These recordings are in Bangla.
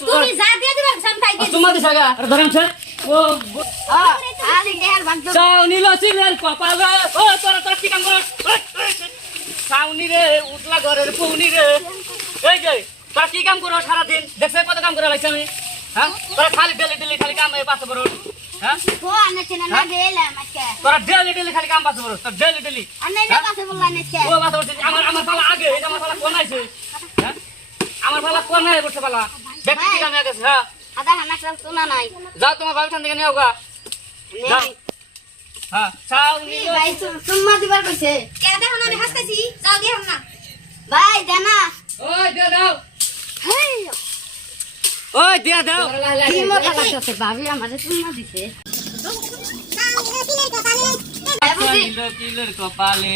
তুমি যা দিয়ে দিবা সাম খাই দিয়ে তোমাদের সাগা আর ধরেন স্যার ও আরে দেয়ার ভাগ্য সাউনি লসিলের কপালে ও তোরা কি কাম করছ সাউনি রে উতলা ঘরের পৌনি রে এই যে তোরা কি কাম করো সারা দিন দেখছ কত কাম করে লাইছ আমি হ্যাঁ তোরা খালি ডেলি খালি কাম এই পাশে বড় হ্যাঁ ও আনছে না গেলাম আজকে তোরা ডেলি খালি কাম পাশে বড় তোরা ডেলি আন্নে না পাশে বললা আজকে ও পাশে বড় আমার পালা আগে এটা আমার পালা কোন আইছে হ্যাঁ আমার পালা কোন নাই বসে পালা দেখি কি কাম আগে হ্যাঁ আদা হানা সব শোনা নাই যাও তোমার বাড়ি থেকে নিয়ে আওগা যাও হ্যাঁ সাউনি ভাই সুম্মা দিবার কইছে কে দেখো না আমি হাসতেছি যাও দিয়ে না ভাই জানা ওই দে দাও হেই ওই দিয়া দাও কি মজা লাগতেছে ভাবি আমারে সুম্মা দিছে কিলের কপালে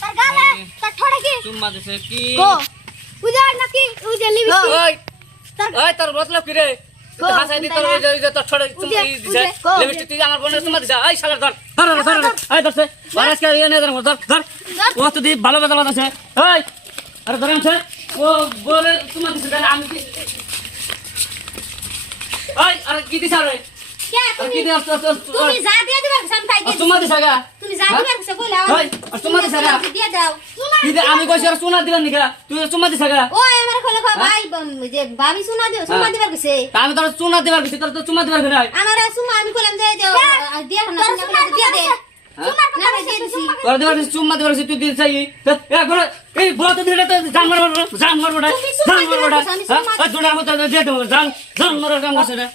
তার গালে তার ঠোড়ে কি চুম্মা দিছে কি গো উজার নাকি উজে লিবি ওই ওই তোর মতলব কি রে তুই হাসাই দি তোর ওই যে তোর ছড়ে চুম্মা দিছে লিপস্টিক তুই আমার বোনের চুম্মা দিছে এই শালার ধর এই ধরছে বারাস কে এনে ধর ও তো দি ভালো কথা আছে এই আরে ধরেন স্যার ও বলে চুম্মা দিছে তাহলে আমি কি এই আরে কি দিছ রে কে কি দিছ তুমি যা দিয়ে দিবা সাম খাই দিয়ে চুম্মা দিছ গা তুমি যা দিবা কইছে কইলা ওই চুম্মা দিছ গা দিয়ে দাও কি দে আমি কইছি আর সোনা দিলাম নিকা তুই চুম্মা দিছ গা ও আমার কইলো ভাই যে ভাবি শোনা দিও শোনা দিবার কইছে আমি তোর চুনা দিবার কিছু তোর তো চুমা দিবার নাই আমার সুমা আমি কইলাম যে দিয়ে না দিয়ে দে সুমা না দিয়ে দিছি তোর দিবার চুমা দিবার তুই দিছ চাই এখন এই বলতে দিলে তো জান মারবো না এই দুটার মধ্যে দিয়ে দেবো জান মারার কাম করছে না